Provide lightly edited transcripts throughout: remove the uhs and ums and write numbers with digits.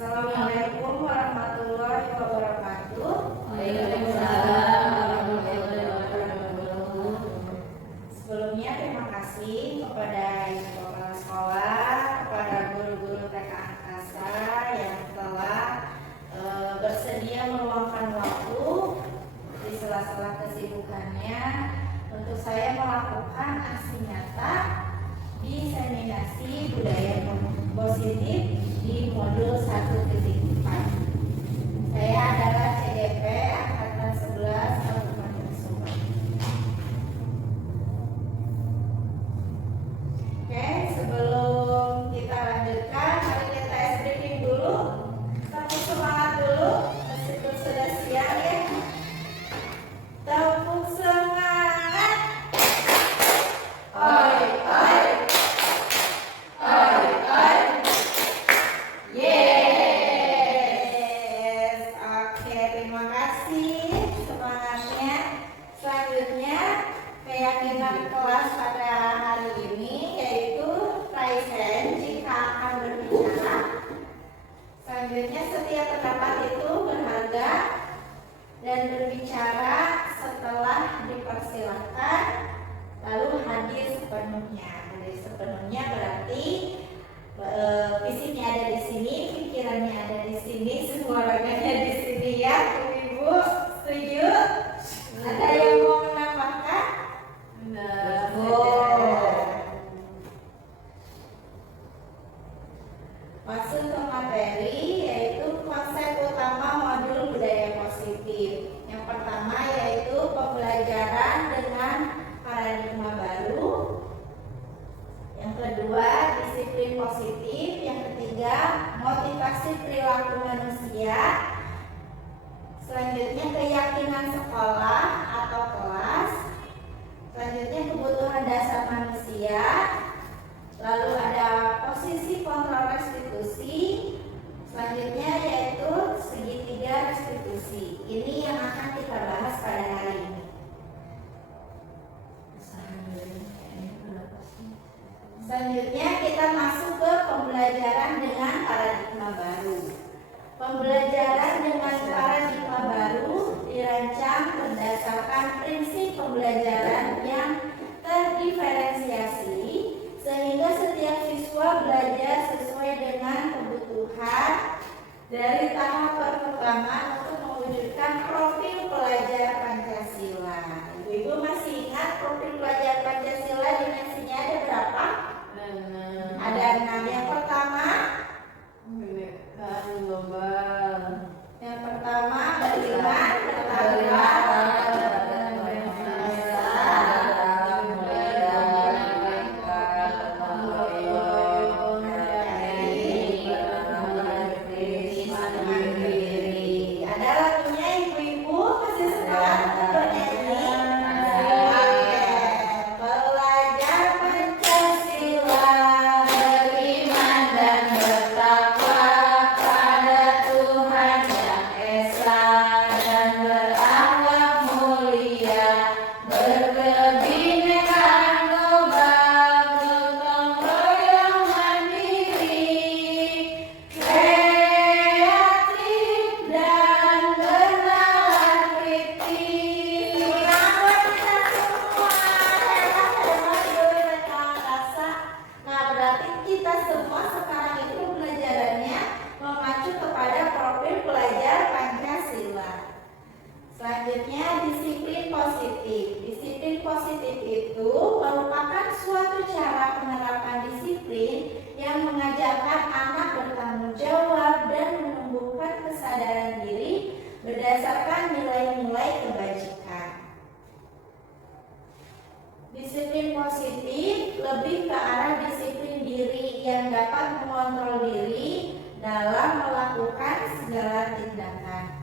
Assalamualaikum warahmatullahi wabarakatuh. Waalaikumsalam warahmatullahi wabarakatuh. Sebelumnya terima kasih kepada Ibu Kepala Sekolah, kepada guru-guru TK Angkasa yang telah bersedia meluangkan waktu di sela-sela kesibukannya untuk saya melakukan aksi nyata diseminasi budaya positif di modul 1.4. Saya adalah CDP Angkatan 11 Kabupaten Subang. Oke, sebelum kita lanjutkan, mari kita ice breaking dulu. Tepuk semangat dulu, meskipun sudah siang ya. Tepuk semangat. Oi, oi. Oi, oi. Yes. Oke, terima kasih semangatnya. Selanjutnya, keyakinan kelas pada hari ini yaitu Raisen jika akan berbicara. Selanjutnya, setiap pendapat itu berharga dan berbicara setelah dipersilakan, lalu hadir sepenuhnya. Hadir sepenuhnya berarti fisiknya ada di sini, pikirannya ada di sini, semua raganya di sini ya. Ibu setuju? Ada yang mau menambahkan? Masuk ke materi yaitu konsep utama modul budaya positif. Yang pertama yaitu pembelajaran dengan paradigma baru. Yang kedua, disiplin positif. Yang ketiga, motivasi perilaku manusia. Selanjutnya, keyakinan sekolah atau kelas. Selanjutnya, kebutuhan dasar manusia. Lalu ada posisi kontrol restitusi. Selanjutnya yaitu segitiga restitusi. Ini yang akan kita bahas pada hari ini. Selanjutnya kita masuk ke pembelajaran dengan paradigma baru. Pembelajaran dengan paradigma baru dirancang berdasarkan prinsip pembelajaran yang terdiferensiasi sehingga setiap siswa belajar sesuai dengan kebutuhan dari tahap pertama untuk mewujudkan profil pelajar Pancasila. Ibu masih ingat profil pelajar Pancasila dimensinya ada berapa? Ada 6. Yang pertama Global. Yang pertama beriman, bertakwa, ada lagunya ibu-ibu masih sekolah bernyanyi. Pelajar Pancasila beriman dan bertakwa pada Tuhan Yang Esa dan berakhlak mulia, berkebinekaan global, gotong royong mandiri, kreatif dan bernalar kritis. Merawat kita semua hebat-hebat Dewi TK Angkasa. Nah, berarti kita semua sekarang itu pembelajarannya mengacu kepada profil pelajar Pancasila. Selanjutnya, disiplin positif. Disiplin positif itu merupakan suatu cara penerapan disiplin yang mengajarkan anak bertanggung jawab dan menumbuhkan kesadaran diri berdasarkan nilai-nilai kebajikan. Disiplin positif lebih ke arah disiplin diri yang dapat mengontrol diri dalam melakukan segala tindakan.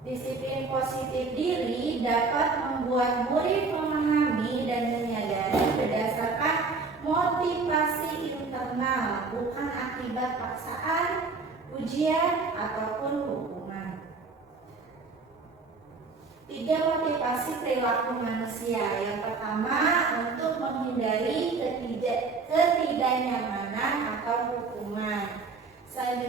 Disiplin positif diri dapat membuat murid memahami dan menyadari berdasarkan motivasi internal, bukan akibat paksaan, ujian, ataupun hukuman. 3 motivasi perilaku manusia. Yang pertama, untuk menghindari ketidaknyamanan atau hukuman. Selanjutnya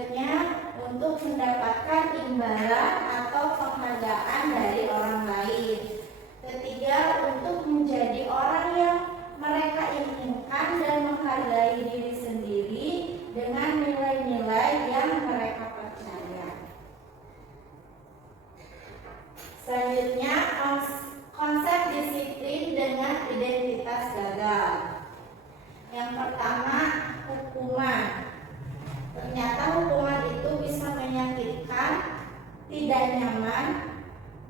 tidak nyaman,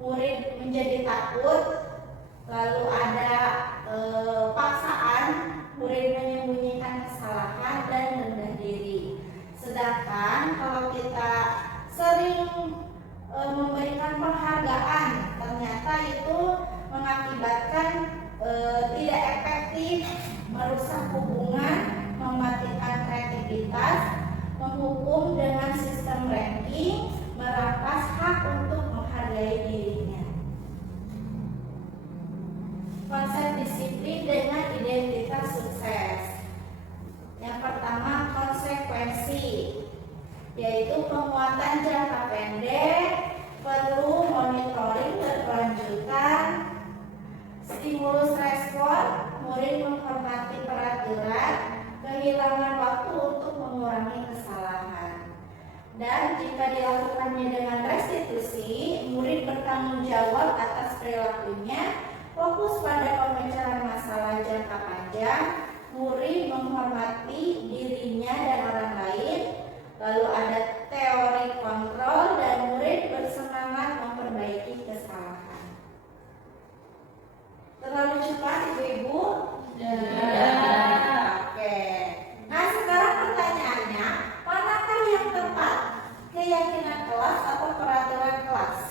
murid menjadi takut, lalu ada paksaan, murid menyembunyikan kesalahan dan rendah diri. Sedangkan kalau kita sering memberikan penghargaan, ternyata itu mengakibatkan tidak efektif, merusak hubungan, mematikan kreativitas, menghukum dengan sistem ranking, merampas hak untuk menghargai dirinya. Konsep disiplin dengan identitas sukses. Yang pertama, konsekuensi, yaitu penguatan jangka pendek, perlu monitoring berkelanjutan, stimulus respon, murid menghormati peraturan, kehilangan waktu untuk mengurangi kesalahan. Dan jika dilakukannya dengan restitusi, murid bertanggung jawab atas perilakunya, fokus pada pemecahan masalah jangka panjang, murid menghormati dirinya dan orang lain, lalu ada teori kontrol dan murid bersemangat memperbaiki kesalahan. Terlalu cepat Ibu-ibu? Oke. Nah, sekarang pertanyaannya, manakah yang tepat? Keyakinan kelas atau peraturan kelas?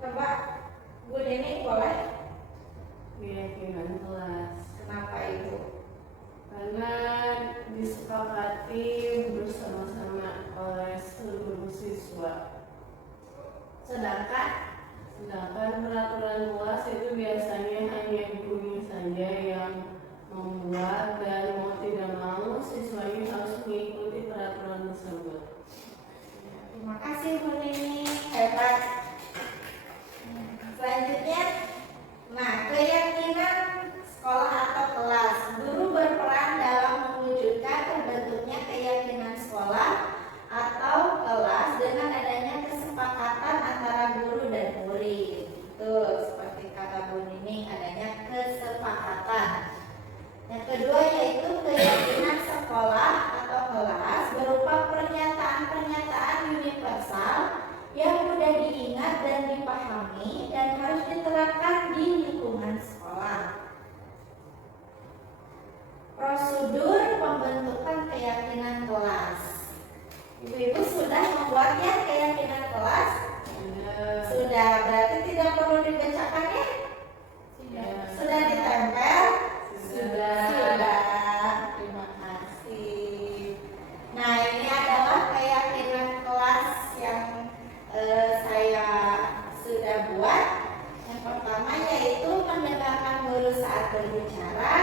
Coba Bu Deni boleh? Keyakinan kelas. Kenapa Ibu? Karena disepakati bersama-sama oleh seluruh siswa. Sedangkan Peraturan kelas itu biasanya hanya gurunya saja yang membuat, dan mau tidak mau siswanya harus mengikuti peraturan tersebut. terima kasih Bu Nini, hebat. Selanjutnya, nah, keyakinan sekolah atau kelas. Guru berperan dalam mewujudkan terbentuknya keyakinan sekolah atau kelas dengan adanya kesepakatan antara guru dan murid. Tuh, seperti kata Bu Nini, adanya kesepakatan. Yang kedua yaitu keyakinan sekolah atau kelas berupa pernyataan-pernyataan universal yang mudah diingat dan dipahami dan harus diterapkan di lingkungan sekolah. Prosedur pembentukan keyakinan kelas. Ibu-ibu sudah membuatnya keyakinan kelas? Sudah, berarti tidak perlu dibacakan ya? Sudah ditempel? Sudah. Terima kasih. Nah, ini adalah keyakinan kelas yang saya sudah buat. Yang pertama yaitu mendengarkan guru saat berbicara,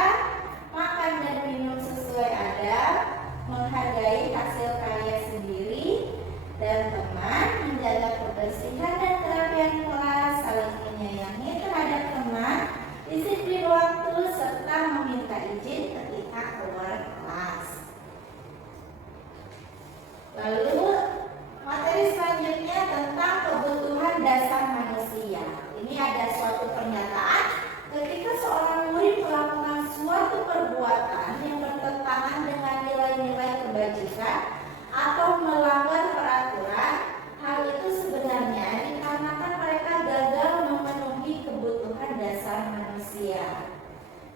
makan dan minum sesuai adab, menghargai hasil karya sendiri dan teman, menjaga kebersihan dan kerapian kelas, saling menyayangi terhadap teman, disiplin waktu, serta meminta izin ketika keluar kelas. Lalu materi selanjutnya tentang kebutuhan dasar manusia. Ini ada suatu pernyataan ketika seorang murid melakukan suatu perbuatan yang bertentangan dengan nilai-nilai kebajikan atau melanggar peraturan, hal itu sebenarnya dikarenakan mereka gagal memenuhi kebutuhan dasar manusia.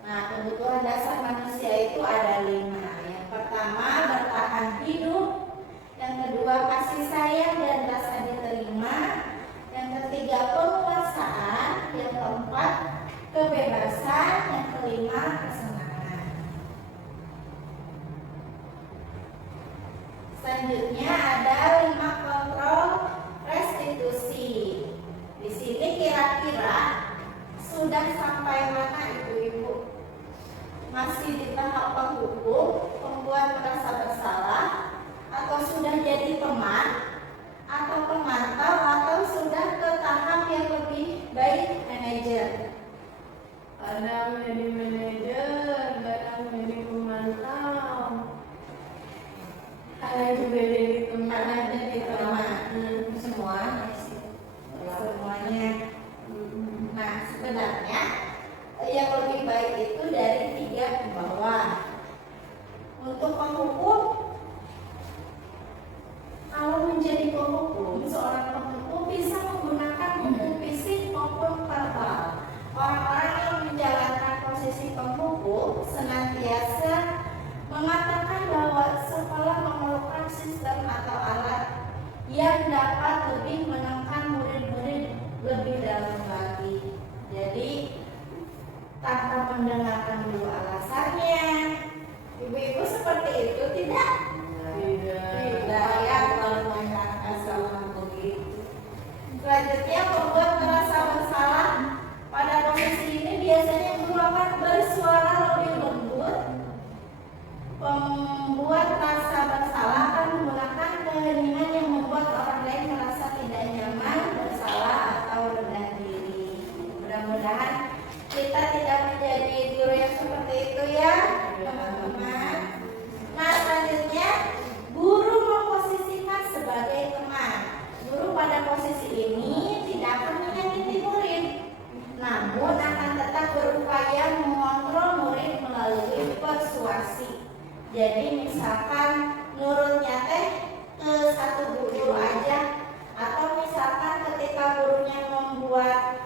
Nah, kebutuhan dasar manusia itu ada 5. Yang pertama, bertahan hidup. Yang kedua, kasih sayang dan rasa diterima. Yang ketiga, penguasaan. Yang keempat, kebebasan. Yang kelima, kesenangan. Selanjutnya ada 5 kontrol restitusi. Di sini kira-kira sudah sampai mana Ibu-ibu? Masih di tahap penghukum, pembuat merasa bersalah, atau sudah jadi teman, atau pemantau, atau sudah ke tahap yang lebih baik, manajer? Kadang jadi manajer, kadang jadi pemantau, kadang juga jadi teman. Semuanya. Nah, sebenarnya yang lebih baik itu dari 3 ke bawah. Untuk penghukum, kalau menjadi sistem atau alat yang dapat lebih menekan murid-murid lebih dalam lagi. Jadi tanpa mendengarkan dulu alasannya, ibu-ibu seperti itu tidak? Tidak ya, kalau asal begitu. Selanjutnya, membuat merasa bersalah. Pada posisi ini biasanya guru akan bersuara lebih lembut. Pembuat rasa bersalah akan menggunakan keheningan yang membuat orang lain merasa tidak nyaman, bersalah atau rendah diri. Mudah-mudahan kita tidak menjadi guru yang seperti itu ya, teman-teman. Nah, selanjutnya guru memposisikan sebagai teman. Guru pada posisi ini tidak akan menyakiti murid, namun akan tetap berupaya mengontrol murid melalui persuasi. Jadi misalkan nurutnya ke satu guru aja, atau misalkan ketika gurunya membuat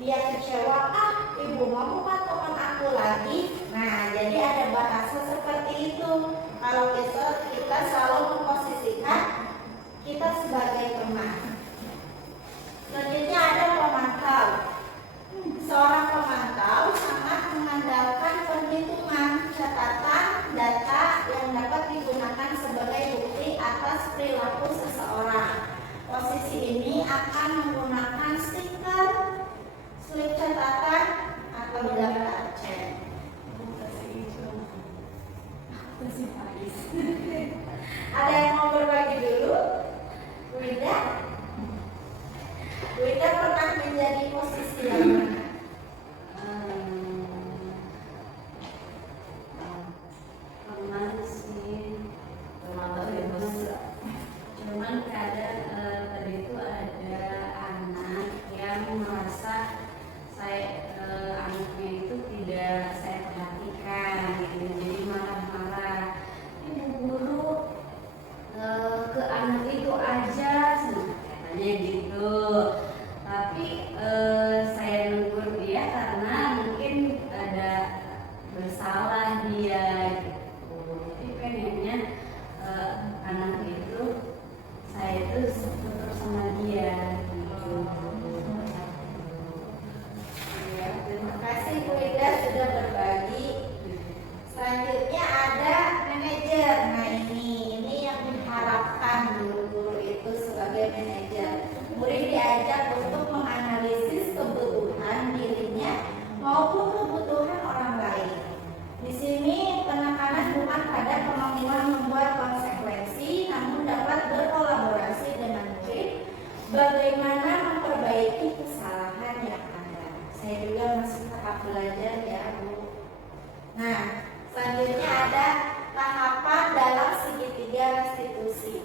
dia kecewa, ibu mau bukan teman aku lagi. Nah, jadi ada bahasa seperti itu. Kalau kita selalu memposisikan kita sebagai teman. Selanjutnya ada pemantau. Seorang pemantau sangat mengandalkan perhitungan, catatan, data yang dapat digunakan sebagai bukti atas perilaku seseorang. Posisi ini akan menggunakan stiker, slip catatan, atau daftar cek. Ada yang mau berbagi dulu? Wida? Wida pernah menjadi posisi yang mana? Pernah sih, cuman kadang tadi itu ada anak yang merasa anaknya itu tidak saya perhatikan gitu. Jadi marah-marah, ibu guru ke anak itu aja katanya gitu. Tapi saya negur dia karena mungkin ada bersalah dia gitu. Jadi pengennya anak itu saya itu terus sama dia gitu. Ya, terima kasih Bu Ida sudah berbagi. Selanjutnya ada manajer. Nah, ini yang diharapkan guru-guru itu sebagai manajer. Murid diajak untuk menganalisis kebutuhan dirinya maupun kebutuhan orang lain. Di sini penekanan bukan pada kemampuan membuat konsekuensi, namun dapat berkolaborasi dengan murid bagaimana memperbaiki kesalahan yang ada. Saya juga masih tahap belajar ya, Bu. Nah, selanjutnya ada tahapan dalam segitiga restitusi.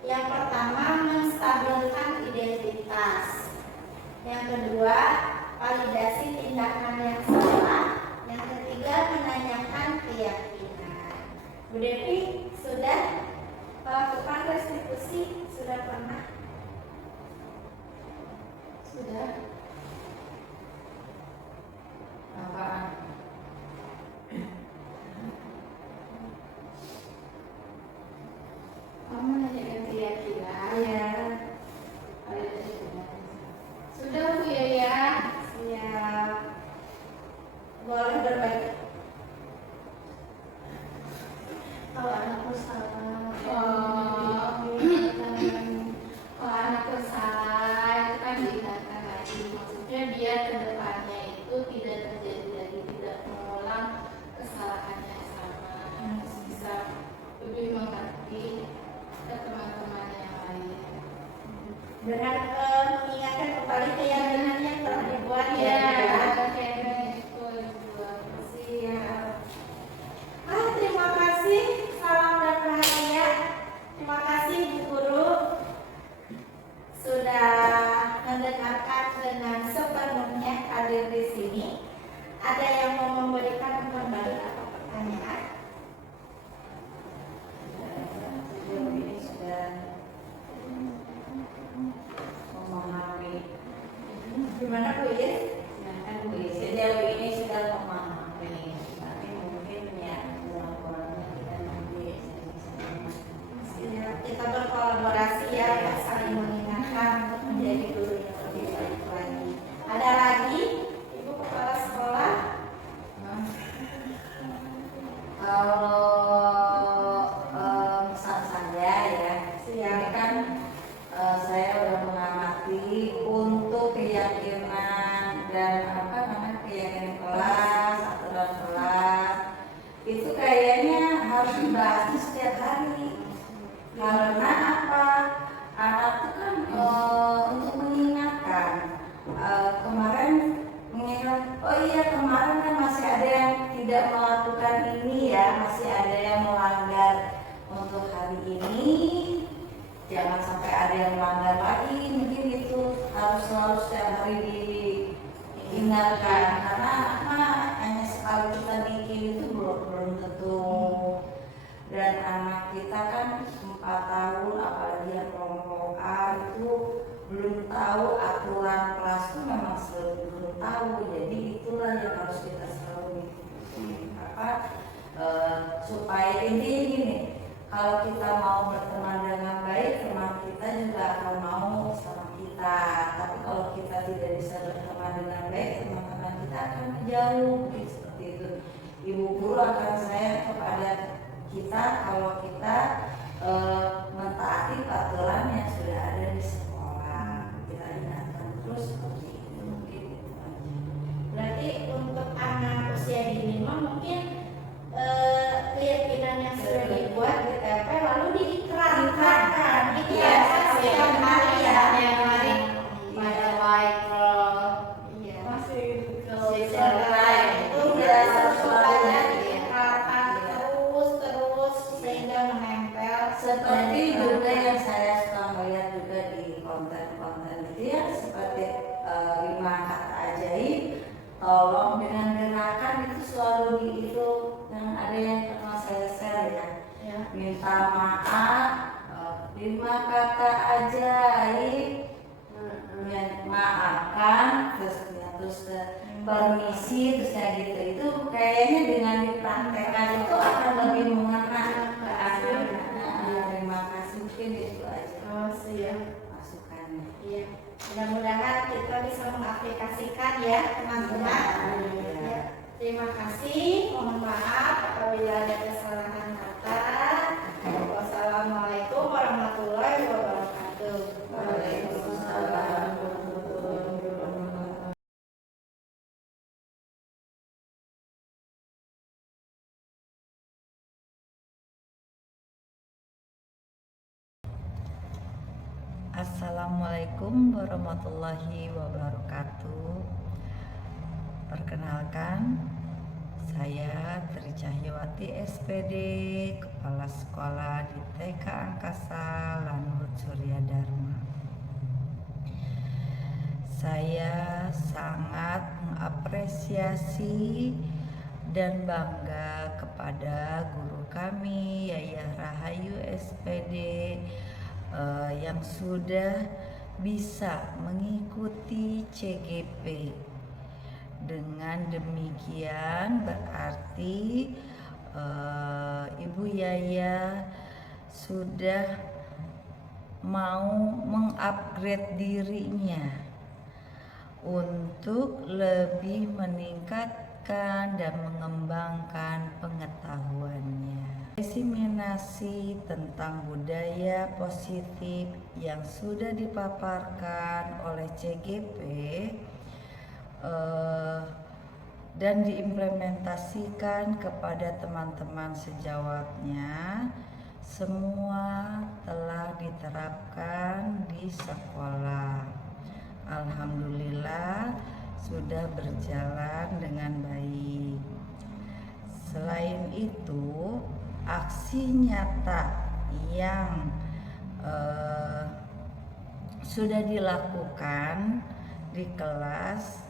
Yang pertama, menstabilkan identitas. Yang kedua, validasi tindakan yang salah. Yang ketiga, menanyakan keyakinan. Bu Devi sudah melakukan restitusi? Sudah pernah? Sudah? Apaan? Kamu menanyakan keyakinan? Ya. Sudah Bu ya? Siap. Boleh berbagi. Kalau anakku salah, kalau anakku salah itu kan diingatkan lagi. Maksudnya dia ke depannya itu tidak terjadi lagi, tidak mengulang kesalahan yang sama, bisa lebih mengerti ke teman-teman yang lain. Benar, mengingatkan kembali keyakinan yang telah dibuat ya. Terima kasih, salam dan bahagia. Terima kasih Bu Guru sudah mendengarkan dengan sepenuhnya hadir di sini. Ada yang mau memberikan kembali atau pertanyaan? Sejauh ini sudah memahami. Gimana Bu Is? Ya kan Bu, sejauh ini sudah memahami, tapi mungkin ya kurang-kurangnya kita nanti bisa hari. Karena apa? Anak itu kan untuk mengingatkan. Kemarin mengingat, oh iya kemarin kan masih ada yang tidak melakukan ini ya, masih ada yang melanggar untuk hari ini. Jangan sampai ada yang melanggar lagi. Mungkin itu harus selalu setiap hari diingatkan. Karena hanya sekali kita bikin itu belum tentu. Dan anak kita kan 4 tahun, apalagi yang kelompok A itu belum tahu aturan kelas itu, memang belum tahu. Jadi itulah yang harus kita selalu supaya intinya gini, kalau kita mau berteman dengan baik, teman kita juga akan mau sama kita. Tapi kalau kita tidak bisa berteman dengan baik, teman-teman kita akan jauh. Seperti itu. Ibu guru akan sayang kepada kita kalau kita mentaati aturan yang sudah ada di sekolah. Kita ingatkan terus seperti itu. Mungkin itu aja. Berarti untuk anak usia dini mungkin keyakinan yang sudah dibuat ditempel lalu diikrarkan. Itu ya setiap hari ya. Setiap hari pada micro. Iya. Masih Sesuai itu biasa supaya diikrarkan terus sehingga menempel. Seperti juga yang saya suka melihat juga di konten-konten itu ya, seperti 5 kata ajaib, tolong dengan gerakan itu selalu di itu yang ada yang pernah saya share ya. Minta maaf, 5 kata ajaib, maafkan, terus permisi, terus kayak gitu. Itu kayaknya dengan dipraktekkan itu akan lebih mengena ke anak. Terima kasih, mungkin itu aja masukannya. Iya. Mudah-mudahan kita bisa mengaplikasikan ya teman-teman. Ya. Terima kasih. Mohon maaf apabila ada kesalahan kata. Wassalamualaikum warahmatullahi wabarakatuh. Waalaikumsalam. Assalamualaikum warahmatullahi wabarakatuh. Perkenalkan, saya Tri Cahyawati SPD, Kepala Sekolah di TK Angkasa Lanut Surya Dharma. Saya sangat mengapresiasi dan bangga kepada guru kami Yayah Rahayu SPD yang sudah bisa mengikuti CGP. Dengan demikian berarti Ibu Yayah sudah mau mengupgrade dirinya untuk lebih meningkatkan dan mengembangkan pengetahuannya. Diseminasi tentang budaya positif yang sudah dipaparkan oleh CGP dan diimplementasikan kepada teman-teman sejawatnya, semua telah diterapkan di sekolah. Alhamdulillah sudah berjalan dengan baik. Selain itu, aksi nyata yang sudah dilakukan di kelas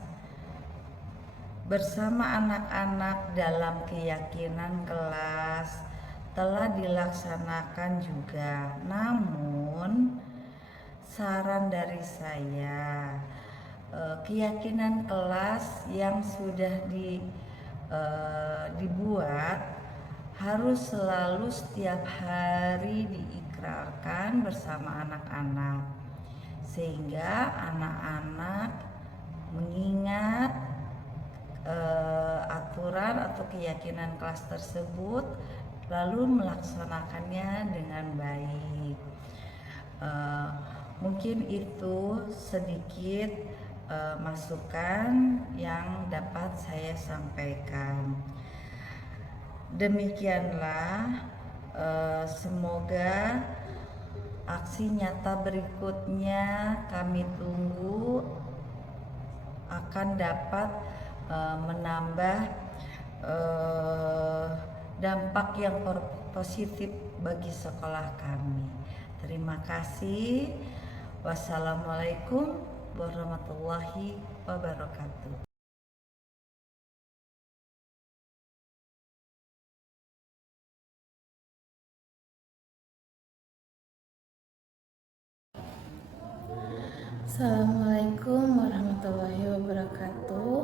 bersama anak-anak dalam keyakinan kelas telah dilaksanakan juga. Namun saran dari saya, keyakinan kelas yang sudah dibuat harus selalu setiap hari diikrarkan bersama anak-anak, sehingga anak-anak mengingat aturan atau keyakinan kelas tersebut lalu melaksanakannya dengan baik. Mungkin itu sedikit masukan yang dapat saya sampaikan. Demikianlah Semoga aksi nyata berikutnya kami tunggu akan dapat menambah dampak yang positif bagi sekolah kami. Terima kasih. Wassalamualaikum warahmatullahi wabarakatuh. Assalamualaikum warahmatullahi wabarakatuh.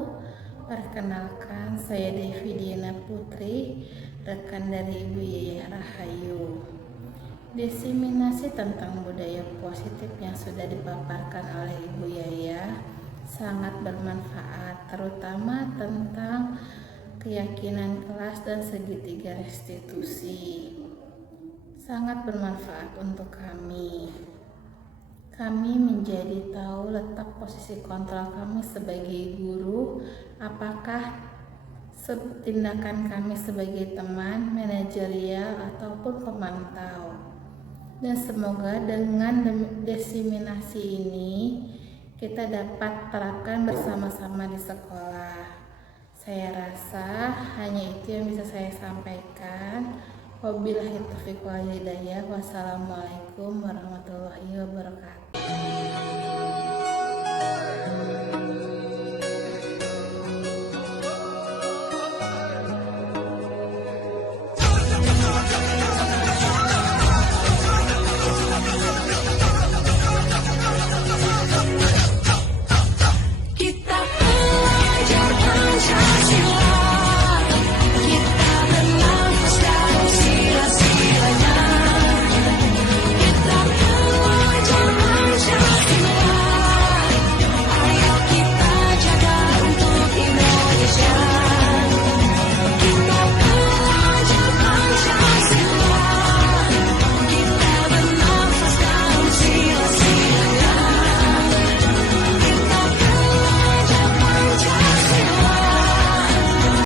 Perkenalkan, saya Devi Diana Putri, rekan dari Ibu Yaya Rahayu. Diseminasi tentang budaya positif yang sudah dipaparkan oleh Ibu Yaya sangat bermanfaat, terutama tentang keyakinan kelas dan segitiga restitusi. Sangat bermanfaat untuk kami. Kami menjadi tahu letak posisi kontrol kami sebagai guru, apakah tindakan kami sebagai teman, manajerial, ataupun pemantau. Dan semoga dengan diseminasi ini kita dapat terapkan bersama-sama di sekolah. Saya rasa hanya itu yang bisa saya sampaikan. Wabillahi taufiq wal hidayah. Wassalamualaikum warahmatullahi wabarakatuh.